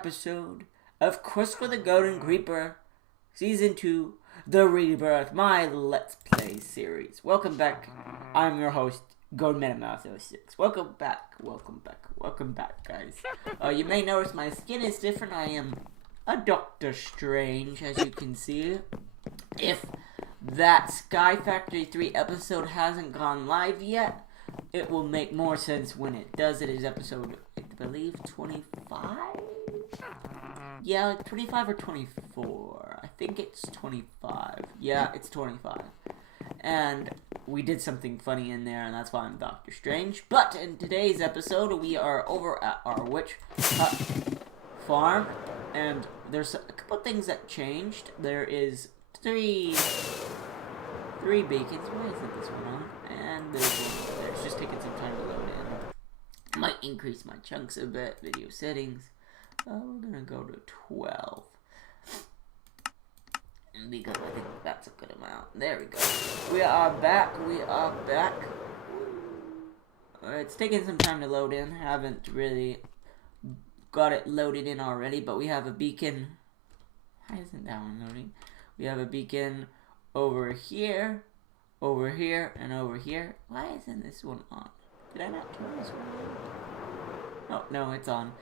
episode of Quest for the Golden Creeper, Season 2, The Rebirth, my Let's Play series. Welcome back. I'm your host, GoldMetaMouth06. Welcome back, guys. You may notice my skin is different. I am a Doctor Strange, as you can see. If that Sky Factory 3 episode hasn't gone live yet, it will make more sense when it does. It is episode, I believe, 25? Yeah, 25 or 24. I think it's 25. Yeah, it's 25. And we did something funny in there, and that's why I'm Doctor Strange. But in today's episode, we are over at our witch farm, and there's a couple things that changed. There is three beacons. Why isn't this one on? And there's one over there. It's just taking some time to load in. Might increase my chunks a bit. Video settings. We're gonna go to 12. Because I think that's a good amount. There we go. We are back. It's taking some time to load in. Haven't really got it loaded in already, but we have a beacon. Why isn't that one loading? We have a beacon over here, and over here. Why isn't this one on? Did I not turn this one on? Oh, no, it's on.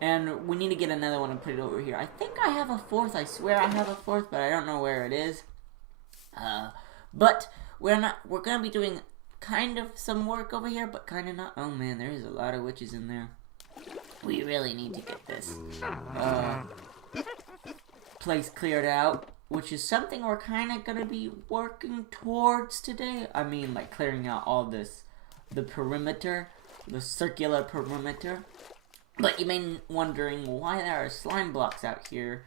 And we need to get another one and put it over here. I think I have a fourth. I swear I have a fourth, but I don't know where it is. But we're gonna be doing kind of some work over here, but kind of not. Oh man, there is a lot of witches in there. We really need to get this place cleared out, which is something we're kind of gonna be working towards today. I mean, like clearing out all this, the perimeter, the circular perimeter. But you may be wondering why there are slime blocks out here,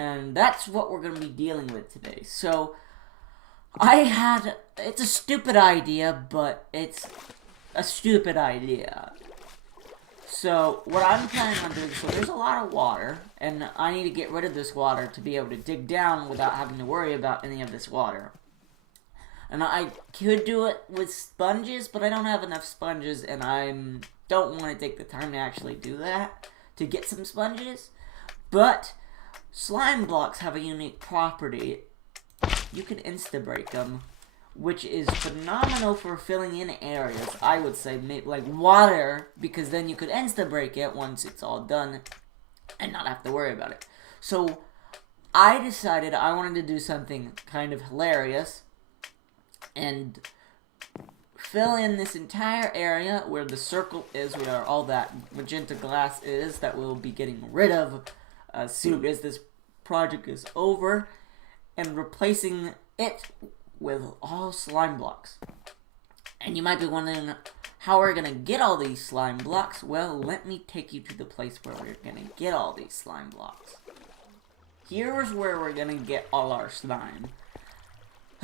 and that's what we're going to be dealing with today. So, it's a stupid idea, but it's a stupid idea. So, what I'm planning on doing, so there's a lot of water, and I need to get rid of this water to be able to dig down without having to worry about any of this water. And I could do it with sponges, but I don't have enough sponges, and I don't want to take the time to actually do that, to get some sponges. But slime blocks have a unique property. You can insta-break them, which is phenomenal for filling in areas, I would say, like water, because then you could insta-break it once it's all done, and not have to worry about it. So, I decided I wanted to do something kind of hilarious, and fill in this entire area where the circle is, where all that magenta glass is, that we'll be getting rid of as soon as this project is over, and replacing it with all slime blocks. And you might be wondering how we're going to get all these slime blocks. Well, let me take you to the place where we're going to get all these slime blocks. Here's where we're going to get all our slime.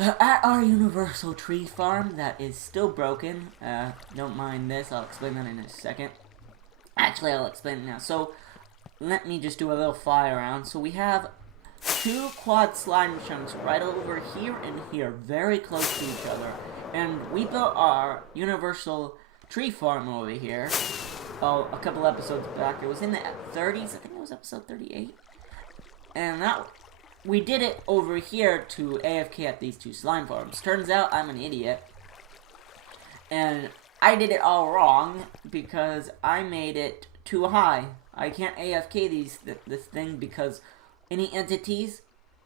At our universal tree farm that is still broken. Don't mind this, I'll explain that in a second. Actually, I'll explain it now. So, let me just do a little fly around. So we have 2 quad slime chunks right over here and here, very close to each other. And we built our universal tree farm over here, a couple episodes back. It was in the 30s, I think it was episode 38. And we did it over here to AFK at these 2 slime farms. Turns out I'm an idiot. And I did it all wrong because I made it too high. I can't AFK this thing because any entities,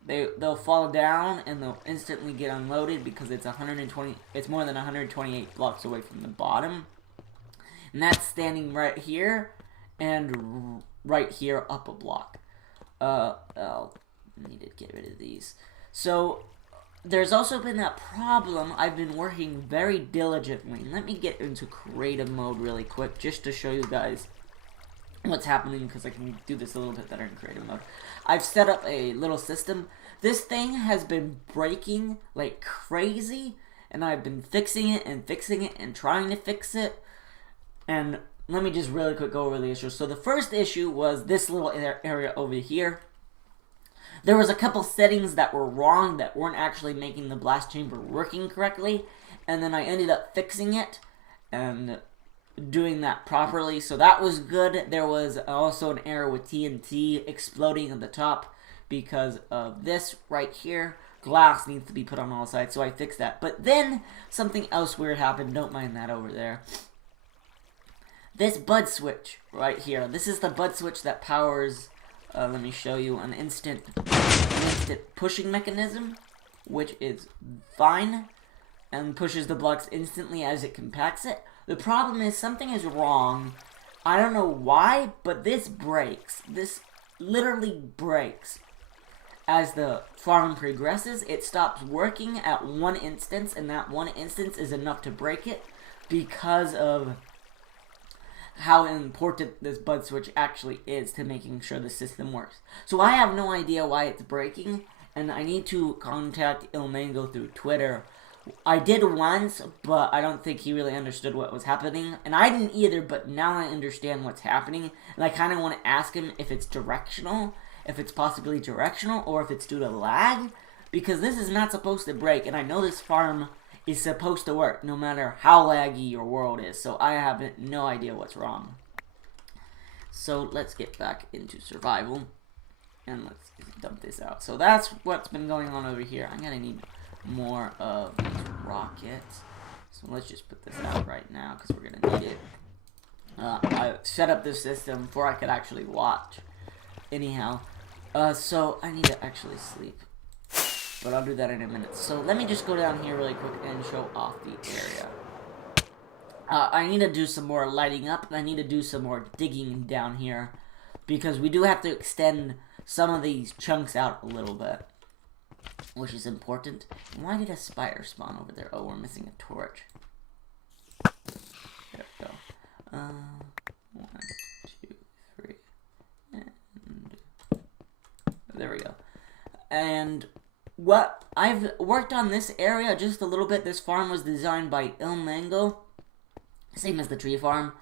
they'll fall down and they'll instantly get unloaded because it's more than 128 blocks away from the bottom. And that's standing right here and right here up a block. I'll need to get rid of these. So, there's also been that problem. I've been working very diligently. Let me get into creative mode really quick, just to show you guys what's happening, because I can do this a little bit better in creative mode. I've set up a little system. This thing has been breaking like crazy, and I've been fixing it and trying to fix it. And let me just really quick go over the issues. So the first issue was this little area over here. There was a couple settings that were wrong, that weren't actually making the blast chamber working correctly, and then I ended up fixing it, and doing that properly, so that was good. There was also an error with TNT exploding at the top because of this right here. Glass needs to be put on all sides, so I fixed that. But then something else weird happened. Don't mind that over there. This bud switch right here. This is the bud switch that powers, let me show you, an instant pushing mechanism, which is fine, and pushes the blocks instantly as it compacts it. The problem is something is wrong. I don't know why, but this breaks. This literally breaks. As the farm progresses, it stops working at one instance, and that one instance is enough to break it because of how important this bud switch actually is to making sure the system works. So I have no idea why it's breaking, and I need to contact Il Mango through Twitter. I did once, but I don't think he really understood what was happening, and I didn't either, but now I understand what's happening, and I kind of want to ask him if it's directional, if it's possibly directional, or if it's due to lag, because this is not supposed to break, and I know this farm is supposed to work, no matter how laggy your world is, so I have no idea what's wrong. So let's get back into survival, and let's dump this out. So that's what's been going on over here. I'm gonna need more of these rockets, so let's just put this out right now, because we're gonna need it. I set up this system before I could actually watch. Anyhow, so I need to actually sleep, but I'll do that in a minute. So let me just go down here really quick and show off the area. I need to do some more lighting up, and I need to do some more digging down here, because we do have to extend some of these chunks out a little bit, which is important. And why did a spider spawn over there? Oh, we're missing a torch. There we go. 1, 2, 3, and there we go. And what I've worked on this area just a little bit. This farm was designed by Il Mango, same as the tree farm.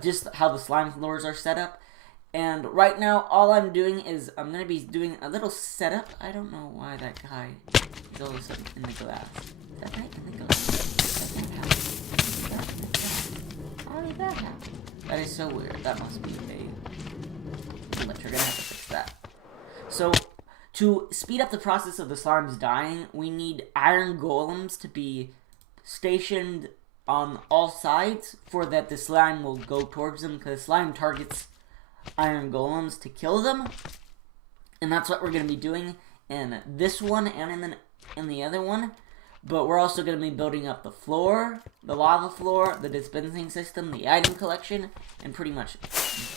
Just how the slime floors are set up. And right now, all I'm doing is I'm going to be doing a little setup. I don't know why that guy is all of a sudden in the glass. Is that guy in the glass? How did that happen? That is so weird. That must be a glitch. We're going to have to fix that. So, to speed up the process of the slimes dying, we need iron golems to be stationed on all sides for that the slime will go towards them, because slime targets iron golems to kill them, and that's what we're going to be doing in this one and in the other one. But we're also going to be building up the floor, the lava floor, the dispensing system, the item collection, and pretty much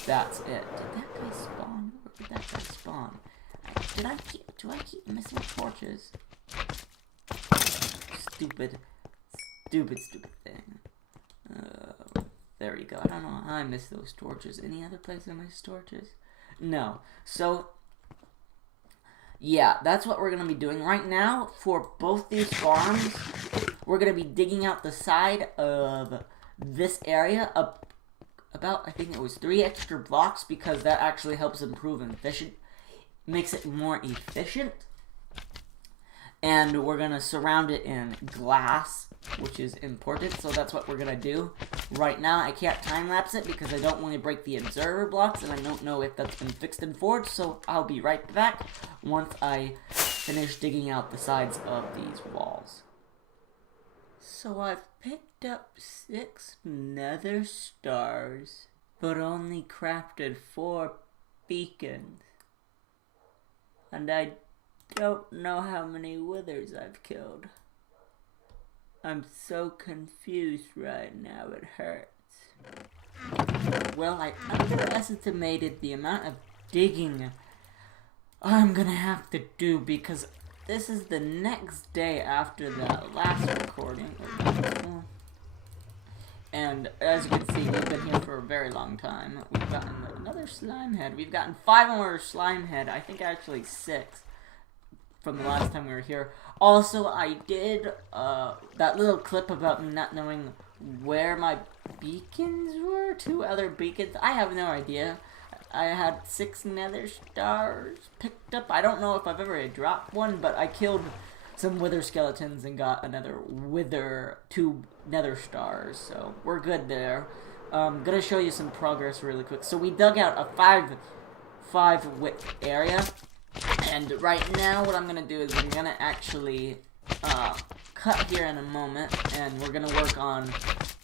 that's it. Did that guy spawn? Where did that guy spawn? Do I keep missing torches? Stupid thing. There you go. I don't know how I missed those torches. Any other place I missed torches? No. So, yeah, that's what we're going to be doing. Right now, for both these farms, we're going to be digging out the side of this area up about, I think it was 3 extra blocks, because that actually helps improve makes it more efficient. And we're going to surround it in glass, which is important, so that's what we're going to do. Right now, I can't time-lapse it because I don't want to break the observer blocks, and I don't know if that's been fixed and forged, so I'll be right back once I finish digging out the sides of these walls. So I've picked up 6 nether stars, but only crafted 4 beacons. And I don't know how many withers I've killed. I'm so confused right now, it hurts. Well, I underestimated the amount of digging I'm gonna have to do, because this is the next day after the last recording. And as you can see, we've been here for a very long time. We've gotten another slime head. We've gotten 5 more slime head. I think actually 6 from the last time we were here. Also, I did that little clip about me not knowing where my beacons were. 2 other beacons. I have no idea. I had 6 nether stars picked up. I don't know if I've ever dropped one, but I killed some wither skeletons and got another 2 nether stars. So we're good there. I'm gonna show you some progress really quick. So we dug out a 5 width area, and right now what I'm gonna do is I'm gonna actually cut here in a moment, and we're gonna work on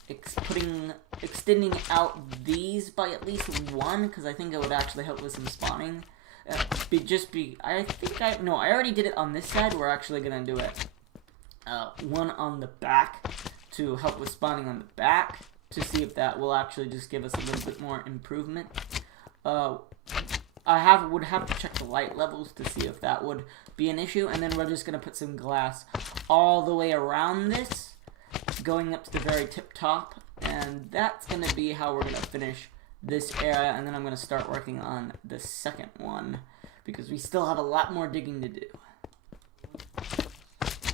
extending out these by at least 1, because I think it would actually help with some spawning. I already did it on this side. We're actually gonna do it 1 on the back to help with spawning on the back, to see if that will actually just give us a little bit more improvement. Would have to check the light levels to see if that would be an issue, and then we're just gonna put some glass all the way around this, going up to the very tip top, and that's gonna be how we're gonna finish this area. And then I'm gonna start working on the second one, because we still have a lot more digging to do.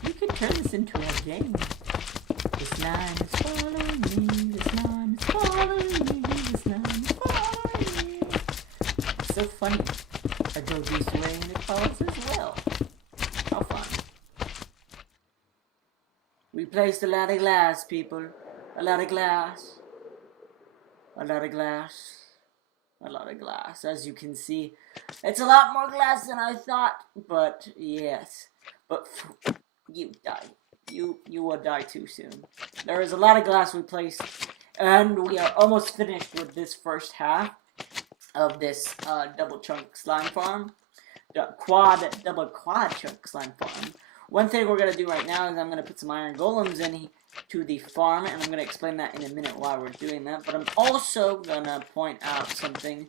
You could turn this into a game. The slime is following me, the slime is following me, the slime is following me. It's so funny. I go this way and it follows as well. How fun. We placed a lot of glass, people. A lot of glass. A lot of glass. A lot of glass. As you can see, it's a lot more glass than I thought, but yes. But you die. You will die too soon. There is a lot of glass we placed, and we are almost finished with this first half of this double chunk slime farm. Double quad chunk slime farm. One thing we're going to do right now is I'm going to put some iron golems into the farm, and I'm going to explain that in a minute why we're doing that. But I'm also going to point out something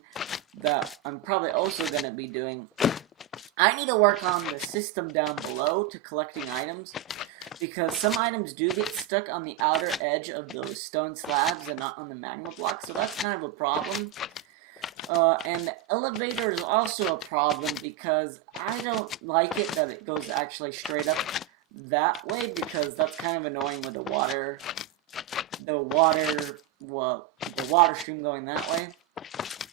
that I'm probably also going to be doing. I need to work on the system down below to collecting items, because some items do get stuck on the outer edge of those stone slabs and not on the magma block, so that's kind of a problem. And the elevator is also a problem, because I don't like it that it goes actually straight up that way, because that's kind of annoying with the water stream going that way.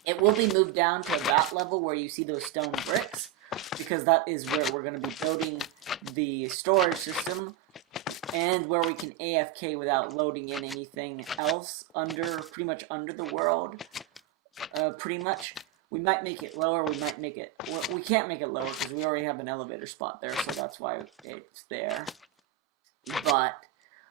It will be moved down to that level where you see those stone bricks, because that is where we're going to be building the storage system, and where we can AFK without loading in anything else pretty much under the world. Pretty much. We might make it lower, we can't make it lower because we already have an elevator spot there, so that's why it's there. But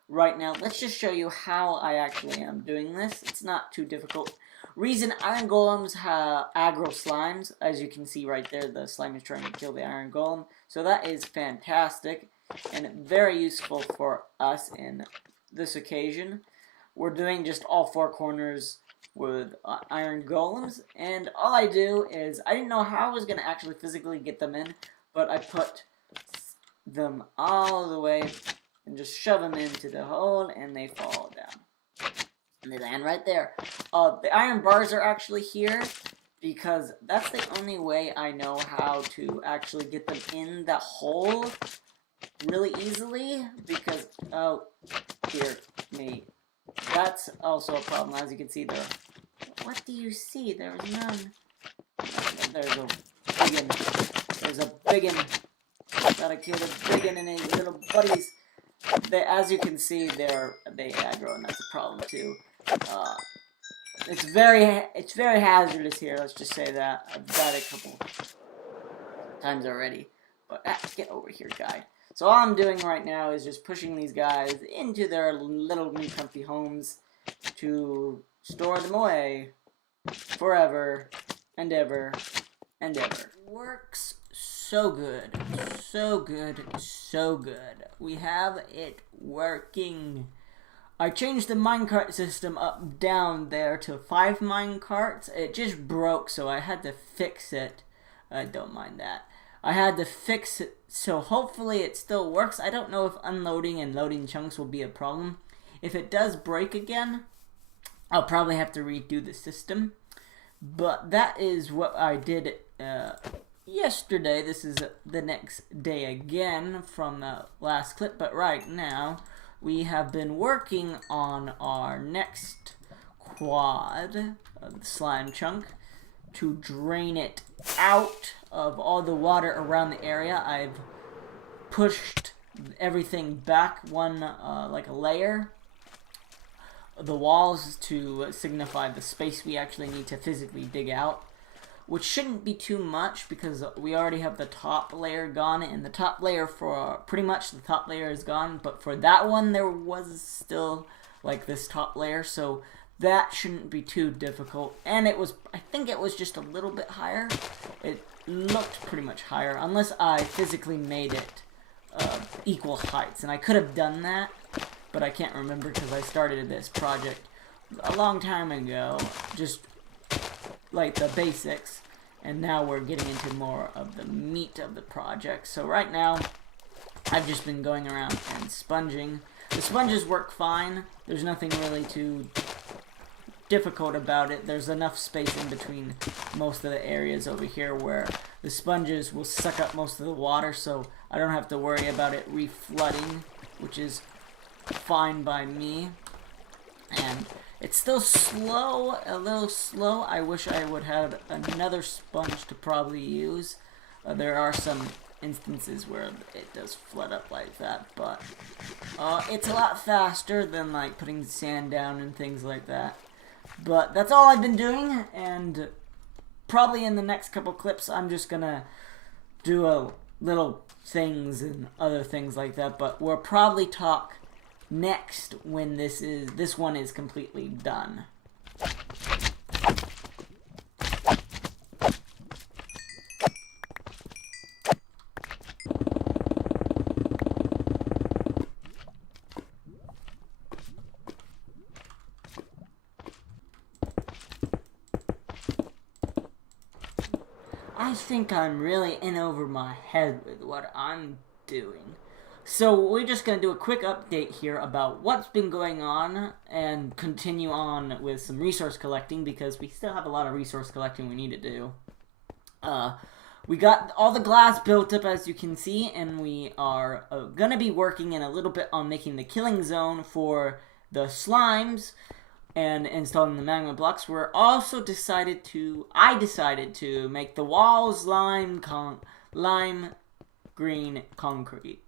right now, let's just show you how I actually am doing this. It's not too difficult. Reason iron golems have aggro slimes, as you can see right there, the slime is trying to kill the iron golem, so that is fantastic and very useful for us in this occasion. We're doing just all 4 corners with iron golems, and all I do is, I didn't know how I was going to actually physically get them in, but I put them all the way and just shove them into the hole, and they fall down. And they land right there. The iron bars are actually here, because that's the only way I know how to actually get them in the hole really easily, because, oh, dear me. That's also a problem, as you can see there. What do you see? There's none. There's a biggin. There's a biggin. Gotta kill the biggin and his little buddies. As you can see, they aggro, and that's a problem too. It's very hazardous here. Let's just say that. I've died a couple times already. But get over here, guy. So all I'm doing right now is just pushing these guys into their little new comfy homes to store them away forever and ever and ever. Works so good, so good, so good. We have it working. I changed the minecart system up down there to 5 minecarts. It just broke, so I had to fix it. I don't mind that. I had to fix it, so hopefully it still works. I don't know if unloading and loading chunks will be a problem. If it does break again, I'll probably have to redo the system. But that is what I did yesterday. This is the next day again from the last clip. But right now, we have been working on our next quad of the slime chunk to drain it out of all the water around the area. I've pushed everything back like a layer. the walls to signify the space we actually need to physically dig out, which shouldn't be too much because we already have the top layer gone, and the top layer for pretty much the top layer is gone, but for that one there was still like this top layer, so that shouldn't be too difficult. And it was, I think it was just a little bit higher. It looked pretty much higher, unless I physically made it equal heights, and I could have done that, but I can't remember because I started this project a long time ago, just like the basics, and now we're getting into more of the meat of the project. So right now, I've just been going around and sponging. The sponges work fine. There's nothing really too difficult about it. There's enough space in between most of the areas over here where the sponges will suck up most of the water, so I don't have to worry about it reflooding, which is fine by me. And it's still slow, a little slow. I wish I would have another sponge to probably use. There are some instances where it does flood up like that, but it's a lot faster than like putting sand down and things like that. But that's all I've been doing, and probably in the next couple clips I'm just gonna do a little things and other things like that, but we'll probably talk next when this one is completely done. I think I'm really in over my head with what I'm doing. So we're just going to do a quick update here about what's been going on and continue on with some resource collecting, because we still have a lot of resource collecting we need to do. We got all the glass built up, as you can see, and we are going to be working in a little bit on making the killing zone for the slimes and installing the magma blocks. We're also I decided to make the walls lime green concrete.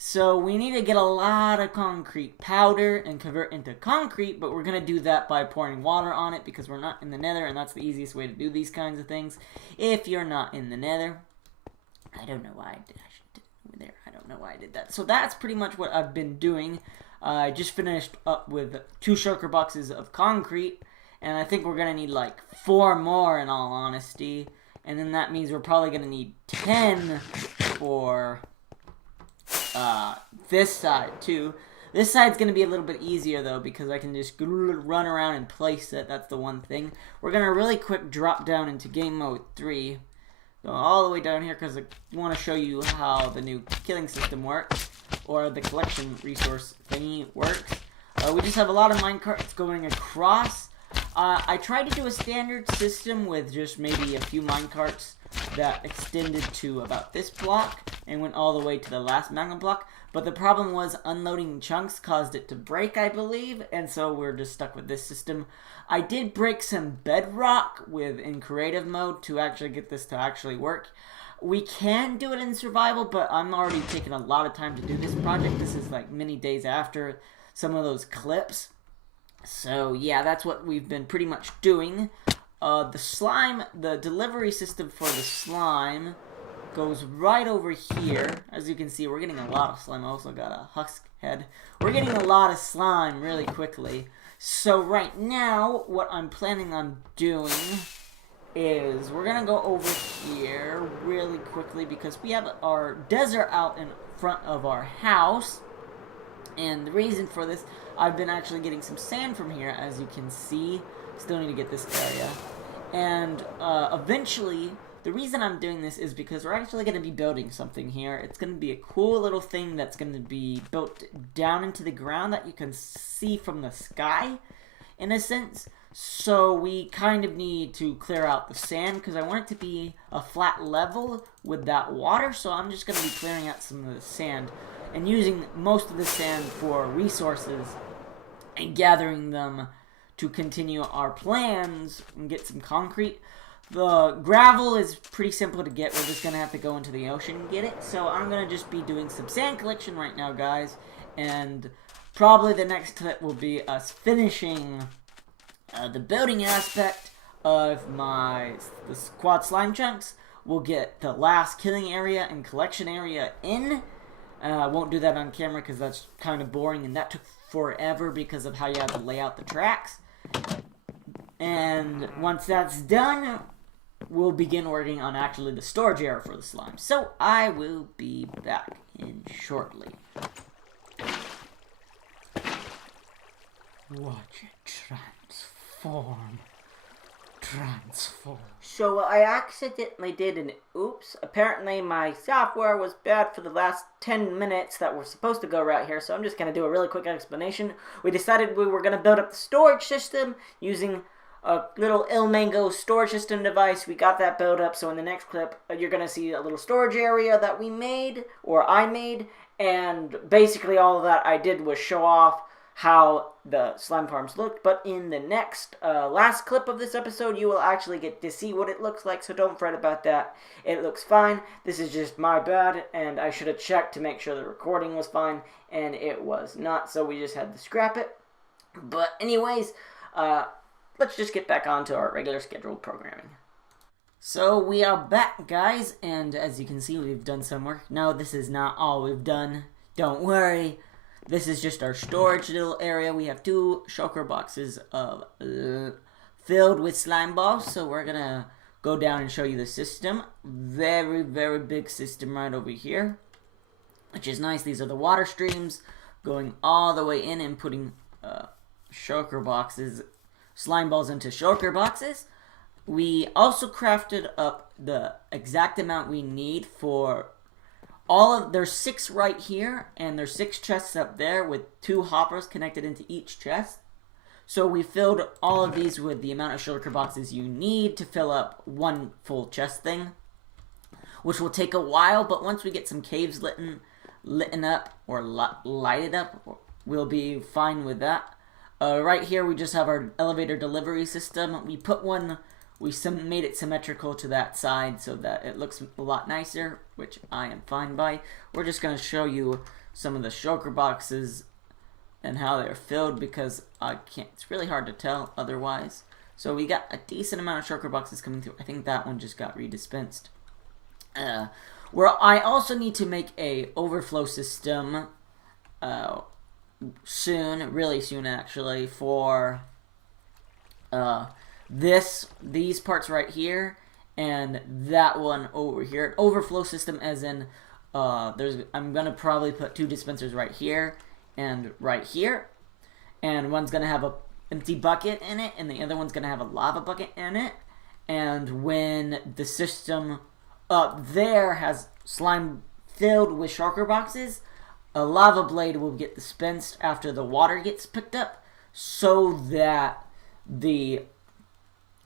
So we need to get a lot of concrete powder and convert into concrete, but we're going to do that by pouring water on it because we're not in the nether, and that's the easiest way to do these kinds of things. If you're not in the nether, I don't know why I should do it over there. I don't know why I did that. So that's pretty much what I've been doing. I just finished up with 2 shulker boxes of concrete, and I think we're going to need like 4 more in all honesty. And then that means we're probably going to need 10 for this side too. This side's going to be a little bit easier though, because I can just run around and place it. That's the one thing. We're going to really quick drop down into game mode 3. Go all the way down here because I want to show you how the new killing system works, or the collection resource thingy works. We just have a lot of minecarts going across. I tried to do a standard system with just maybe a few minecarts that extended to about this block and went all the way to the last magma block, but the problem was unloading chunks caused it to break, I believe, and so we're just stuck with this system. I did break some bedrock in creative mode to actually get this to actually work. We can do it in survival, but I'm already taking a lot of time to do this project. This is like many days after some of those clips. So yeah, that's what we've been pretty much doing. The delivery system for the slime goes right over here. As you can see, we're getting a lot of slime. I also got a husk head. We're getting a lot of slime really quickly. So right now, what I'm planning on doing is we're gonna go over here really quickly because we have our desert out in front of our house. And the reason for this, I've been actually getting some sand from here, as you can see. Still need to get this area. And eventually, the reason I'm doing this is because we're actually going to be building something here. It's going to be a cool little thing that's going to be built down into the ground that you can see from the sky, in a sense. So we kind of need to clear out the sand because I want it to be a flat level with that water. So I'm just going to be clearing out some of the sand and using most of the sand for resources and gathering them to continue our plans and get some concrete. The gravel is pretty simple to get. We're just going to have to go into the ocean and get it. So I'm going to just be doing some sand collection right now, guys, and probably the next clip will be us finishing the building aspect of the quad slime chunks. We'll get the last killing area and collection area in. I won't do that on camera because that's kind of boring, and that took forever because of how you have to lay out the tracks. And once that's done, we'll begin working on actually the storage area for the slime. So I will be back in shortly. Watch it transform. So I accidentally did an oops. Apparently my software was bad for the last 10 minutes that were supposed to go right here, so I'm just going to do a really quick explanation. We decided we were going to build up the storage system using a little Ilmango storage system device. We got that built up, so in the next clip you're going to see a little storage area that we made, or I made, and basically all of that I did was show off how the slime farms looked. But in the next last clip of this episode, you will actually get to see what it looks like, so don't fret about that. It looks fine. This is just my bad, and I should have checked to make sure the recording was fine, and it was not, so we just had to scrap it. But anyways, let's just get back on to our regular scheduled programming. So we are back, guys, and as you can see, we've done some work. No, this is not all we've done. Don't worry. This is just our storage little area. We have 2 shulker boxes of filled with slime balls. So we're going to go down and show you the system. Very, very big system right over here, which is nice. These are the water streams going all the way in and putting shulker boxes, slime balls into shulker boxes. We also crafted up the exact amount we need for there's 6 right here, and there's 6 chests up there with 2 hoppers connected into each chest. So we filled all of these with the amount of shulker boxes you need to fill up 1 full chest thing, which will take a while, but once we get some caves lit up, or lighted up, we'll be fine with that. Right here we just have our elevator delivery system. We put one, we made it symmetrical to that side so that it looks a lot nicer, which I am fine by. We're just going to show you some of the shulker boxes and how they're filled, because it's really hard to tell otherwise. So we got a decent amount of shulker boxes coming through. I think that one just got redispensed. I also need to make a overflow system soon, really soon actually, for these parts right here and that one over here. An overflow system as in I'm gonna probably put 2 dispensers right here and right here, and one's gonna have a empty bucket in it and the other one's gonna have a lava bucket in it. And when the system up there has slime filled with shulker boxes, a lava blade will get dispensed after the water gets picked up, so that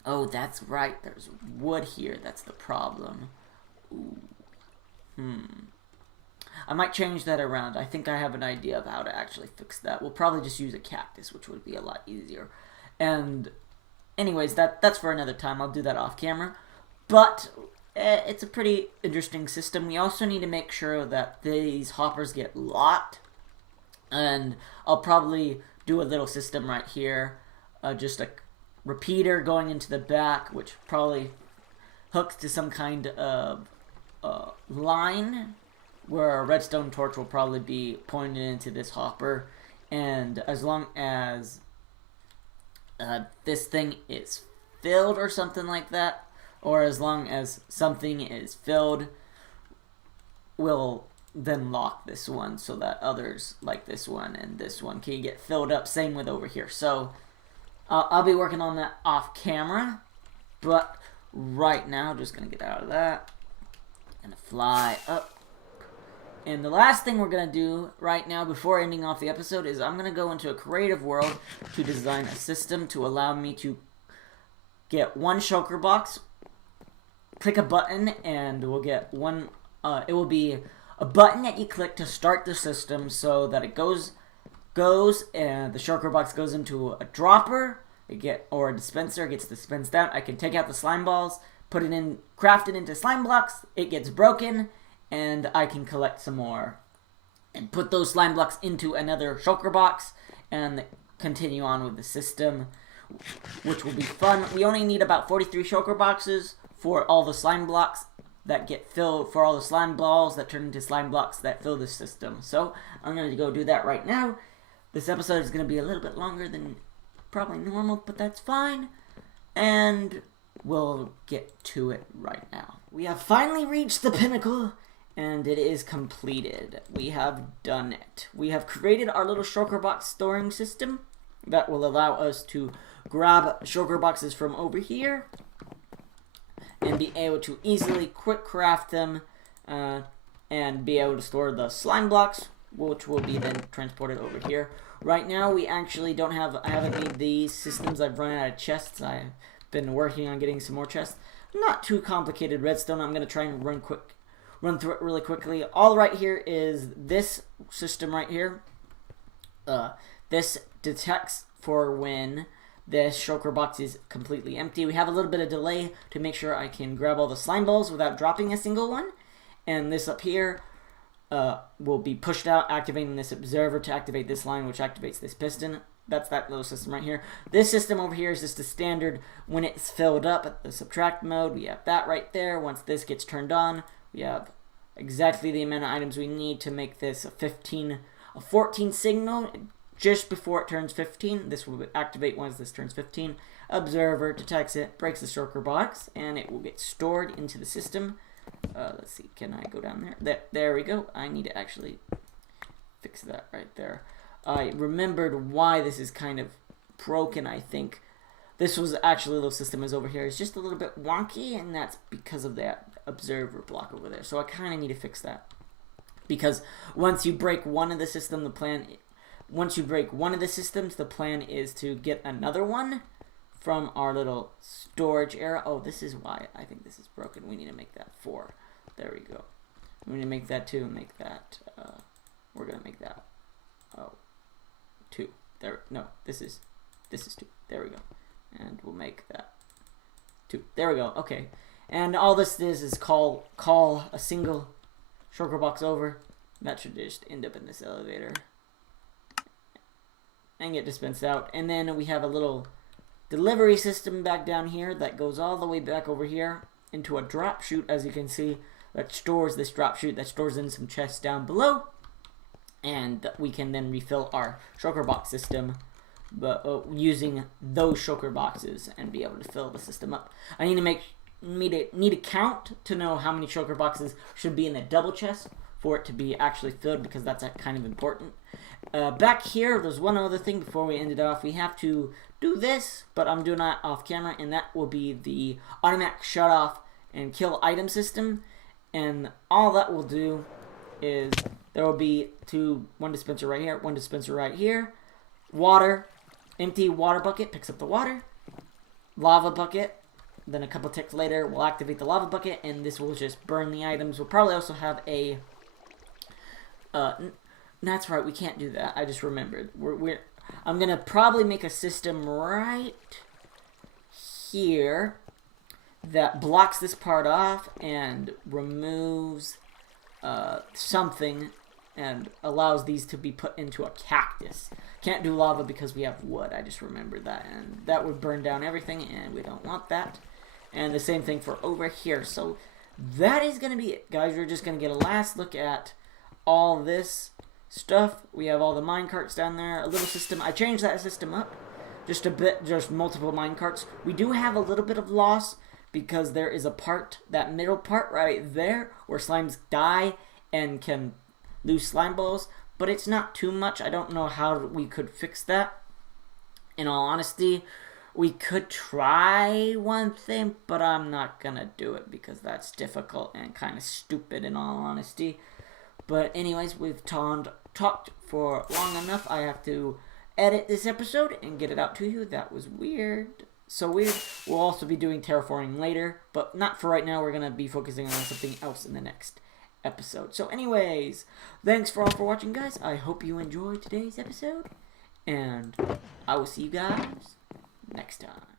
oh, that's right, there's wood here. That's the problem. Ooh. I might change that around. I think I have an idea of how to actually fix that. We'll probably just use a cactus, which would be a lot easier. And anyways, that's for another time. I'll do that off camera. But it's a pretty interesting system. We also need to make sure that these hoppers get locked. And I'll probably do a little system right here. Just a repeater going into the back, which probably hooks to some kind of line where a redstone torch will probably be pointed into this hopper. And as long as this thing is filled or something like that, or as long as something is filled, we'll then lock this one so that others like this one and this one can get filled up. Same with over here. So I'll be working on that off camera, but right now, just gonna get out of that and fly up. And the last thing we're gonna do right now before ending off the episode is I'm gonna go into a creative world to design a system to allow me to get 1 shulker box, click a button, and we'll get one. It will be a button that you click to start the system, so that it goes and the shulker box goes into a dropper, or a dispenser, gets dispensed out. I can take out the slime balls, put it in, craft it into slime blocks, it gets broken, and I can collect some more and put those slime blocks into another shulker box and continue on with the system, which will be fun. We only need about 43 shulker boxes for all the slime blocks that get filled, for all the slime balls that turn into slime blocks that fill the system. So I'm going to go do that right now. This episode is going to be a little bit longer than probably normal, but that's fine. And we'll get to it right now. We have finally reached the pinnacle, and it is completed. We have done it. We have created our little shulker box storing system that will allow us to grab shulker boxes from over here and be able to easily quick craft them and be able to store the slime blocks, which will be then transported over here. Right now, we actually don't have, I haven't made these systems. I've run out of chests. I've been working on getting some more chests. Not too complicated redstone. I'm going to try and run through it really quickly. All right here is this system right here. This detects for when this shulker box is completely empty. We have a little bit of delay to make sure I can grab all the slime balls without dropping a single one. And this up here will be pushed out, activating this observer to activate this line, which activates this piston. That's that little system right here. This system over here is just a standard when it's filled up at the subtract mode. We have that right there. Once this gets turned on, we have exactly the amount of items we need to make this a 14 signal. Just before it turns 15, this will activate once this turns 15. Observer detects it, breaks the shulker box, and it will get stored into the system. Let's see, can I go down there? There we go. I need to actually fix that right there. I remembered why this is kind of broken, I think. This was actually a little system is over here. It's just a little bit wonky, and that's because of that observer block over there. So I kind of need to fix that. Because once you break one of the system, once you break one of the systems, the plan is to get another one from our little storage area. Oh, this is why I think this is broken. We need to make that 4. There we go. We need to make that 2 and make that, we're going to make that, 2. There, no, this is 2. There we go. And we'll make that 2. There we go. Okay. And all this is call a single shulker box over. That should just end up in this elevator and get dispensed out. And then we have a little delivery system back down here that goes all the way back over here into a drop chute, as you can see, that stores this drop chute that stores in some chests down below. And we can then refill our shulker box system using those shulker boxes and be able to fill the system up. I need to count to know how many shulker boxes should be in the double chest for it to be actually filled, because that's kind of important. Back here, there's one other thing before we end it off. We have to do this, but I'm doing that off camera, and that will be the automatic shut off and kill item system. And all that will do is there will be one dispenser right here, one dispenser right here, water, empty water bucket picks up the water, lava bucket. Then a couple ticks later, we'll activate the lava bucket, and this will just burn the items. We'll probably also have a that's right, we can't do that. I just remembered. I'm gonna probably make a system right here that blocks this part off and removes something and allows these to be put into a cactus. Can't do lava because we have wood. I just remembered that, and that would burn down everything, and we don't want that. And the same thing for over here. So that is gonna be it, guys. We're just gonna get a last look at all this stuff. We have all the minecarts down there, a little system. I changed that system up just a bit, just multiple minecarts. We do have a little bit of loss because there is a part, that middle part right there, where slimes die and can lose slime balls, but it's not too much. I don't know how we could fix that. In all honesty, we could try one thing, but I'm not gonna do it because that's difficult and kind of stupid in all honesty. But anyways, we've talked for long enough. I have to edit this episode and get it out to you. That was weird. So weird. We'll also be doing terraforming later, but not for right now. We're going to be focusing on something else in the next episode. So anyways, thanks for all for watching, guys. I hope you enjoyed today's episode, and I will see you guys next time.